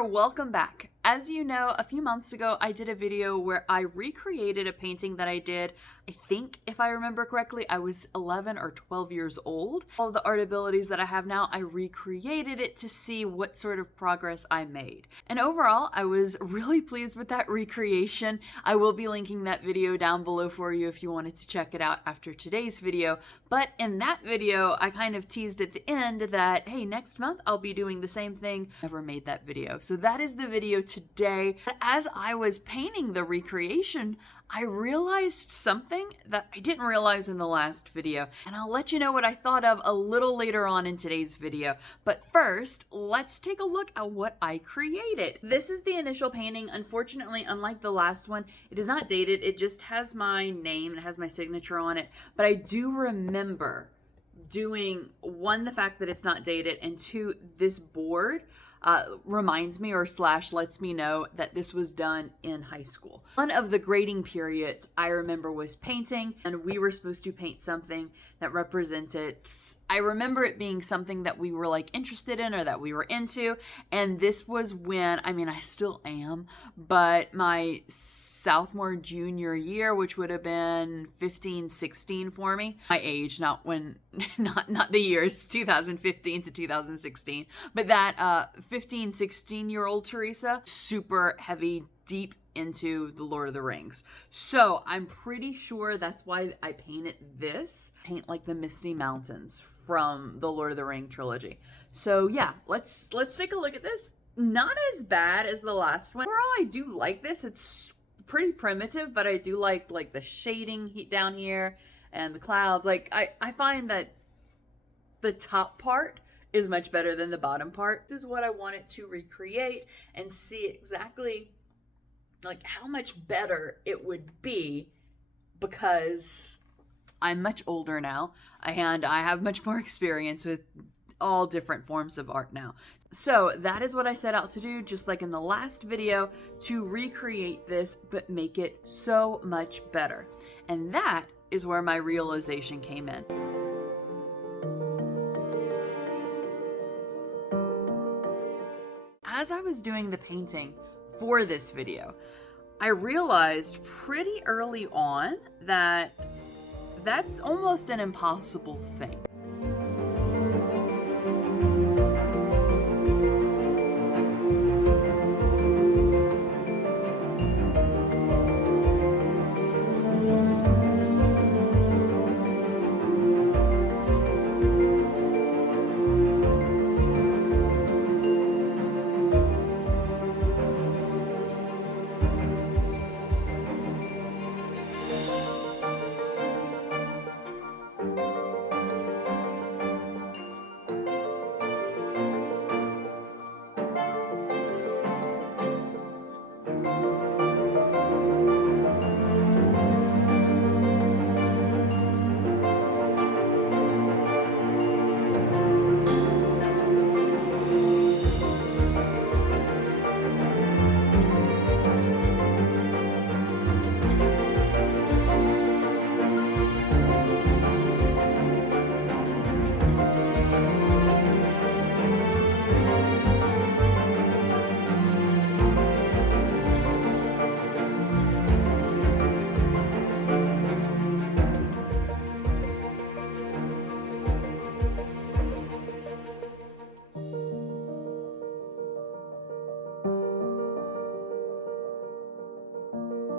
there, welcome back. As you know, a few months ago, I did a video where I recreated a painting that I did. I think, if I remember correctly, I was 11 or 12 years old. All of the art abilities that I have now, I recreated it to see what sort of progress I made. And overall, I was really pleased with that recreation. I will be linking that video down below for you if you wanted to check it out after today's video. But in that video, I kind of teased at the end that, hey, next month I'll be doing the same thing. Never made that video. So that is the video today. As I was painting the recreation, I realized something that I didn't realize in the last video, and I'll let you know what I thought of a little later on in today's video. But first, let's take a look at what I created. This is the initial painting. Unfortunately, unlike the last one, it is not dated. It just has my name, it has my signature on it, but I do remember doing, one, the fact that it's not dated, and two, this board reminds me or slash lets me know that this was done in high school. One of the grading periods I remember was painting, and we were supposed to paint something that represented, I remember it being something that we were like interested in or that we were into, and this was when, I mean, I still am, but my sophomore junior year, which would have been 15, 16 for me. My age, not when, not the years 2015 to 2016, but that 15, 16-year-old Teresa, super heavy, deep into the Lord of the Rings. So I'm pretty sure that's why I painted this. Paint like the Misty Mountains from the Lord of the Ring trilogy. So yeah, let's take a look at this. Not as bad as the last one. Overall, I do like this. It's pretty primitive, but I do like the shading down here and the clouds. Like I find that the top part is much better than the bottom part. This is what I wanted to recreate and see exactly like how much better it would be, because I'm much older now and I have much more experience with all different forms of art now. So that is what I set out to do, just like in the last video, to recreate this but make it so much better. And that is where my realization came in. As I was doing the painting for this video, I realized pretty early on that that's almost an impossible thing.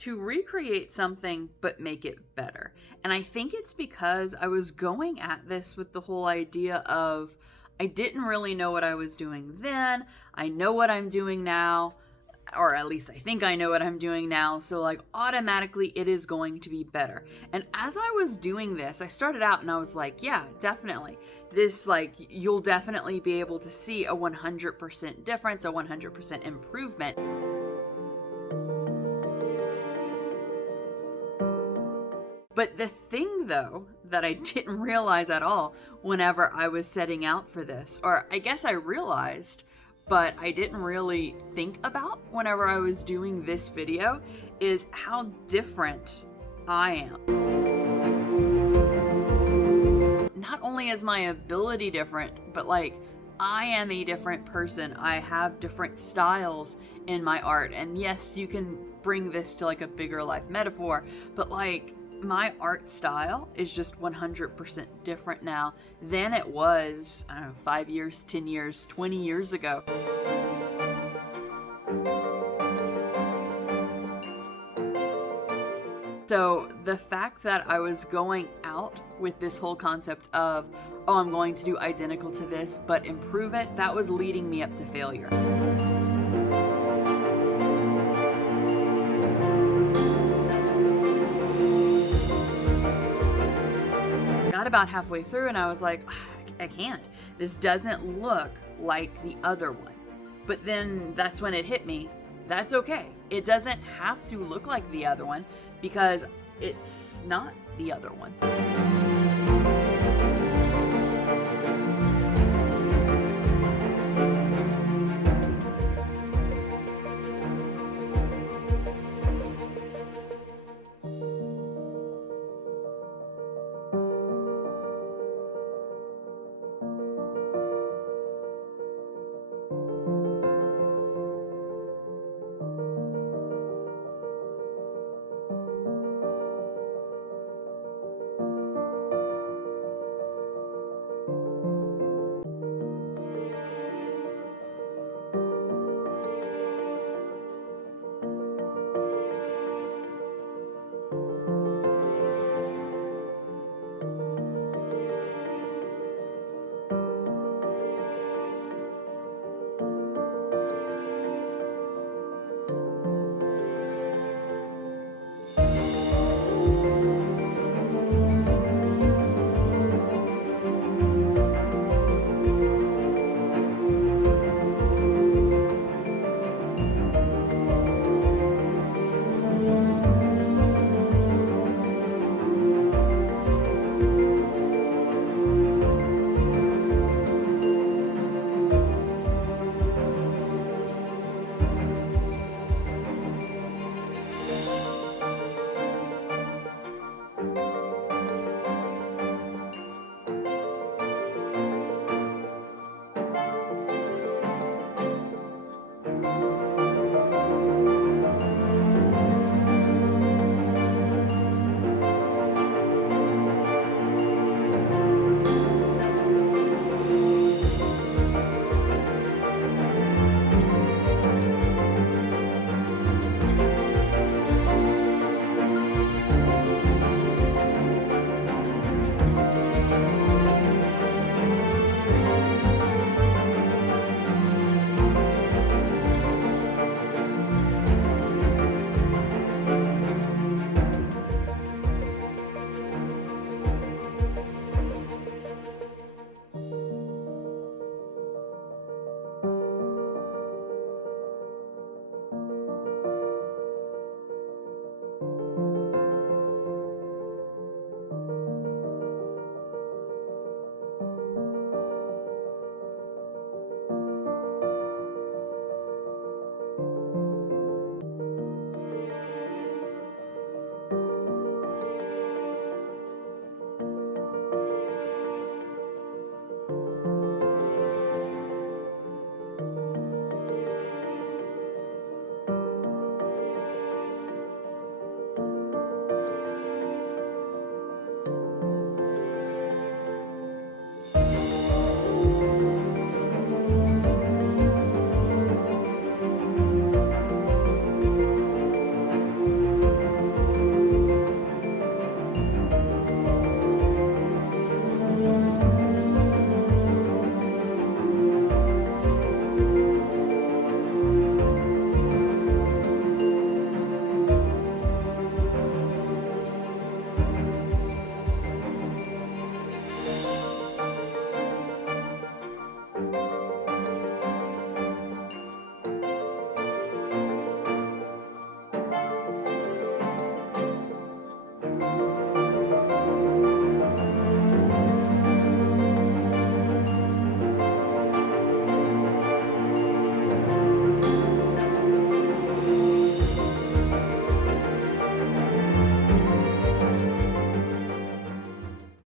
To recreate something but make it better. And I think it's because I was going at this with the whole idea of I didn't really know what I was doing then. I know what I'm doing now, or at least I think I know what I'm doing now, so like automatically it is going to be better. And as I was doing this, I started out and I was like, yeah, definitely. This, like, you'll definitely be able to see a 100% difference, a 100% improvement. But the thing, though, that I didn't realize at all whenever I was setting out for this, or I guess I realized, but I didn't really think about whenever I was doing this video, is how different I am. Not only is my ability different, but like I am a different person. I have different styles in my art. And yes, you can bring this to like a bigger life metaphor, but like my art style is just 100% different now than it was, I don't know, 5 years, 10 years, 20 years ago. So the fact that I was going out with this whole concept of, oh, I'm going to do identical to this, but improve it, that was leading me up to failure. Got about halfway through and I was like, I can't. This doesn't look like the other one. But then that's when it hit me. That's okay. It doesn't have to look like the other one because it's not the other one.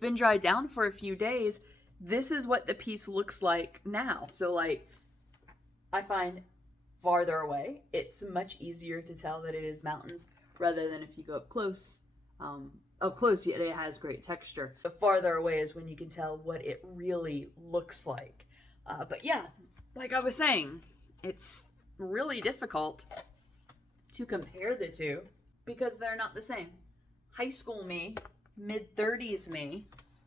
Been dried down for a few days, this is what the piece looks like now. So like, I find farther away, it's much easier to tell that it is mountains rather than if you go up close. Up close, it has great texture. The farther away is when you can tell what it really looks like. But yeah, like I was saying, it's really difficult to compare the two because they're not the same. High school me, mid-30s me,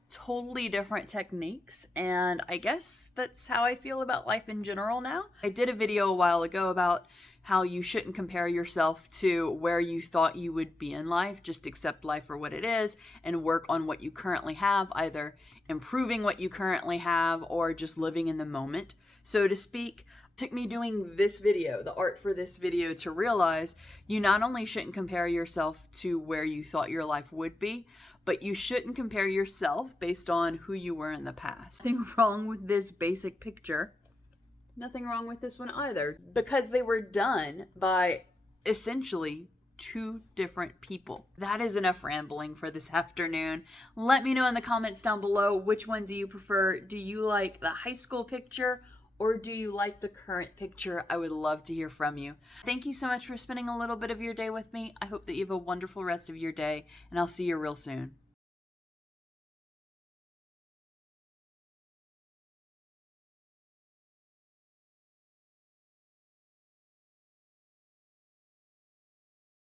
totally different techniques, and I guess that's how I feel about life in general now. I did a video a while ago about how you shouldn't compare yourself to where you thought you would be in life. Just accept life for what it is and work on what you currently have, either improving what you currently have or just living in the moment, so to speak. It took me doing this video, the art for this video, to realize you not only shouldn't compare yourself to where you thought your life would be, but you shouldn't compare yourself based on who you were in the past. Nothing wrong with this basic picture. Nothing wrong with this one either, because they were done by essentially two different people. That is enough rambling for this afternoon. Let me know in the comments down below, which one do you prefer? Do you like the high school picture or do you like the current picture? I would love to hear from you. Thank you so much for spending a little bit of your day with me. I hope that you have a wonderful rest of your day, and I'll see you real soon.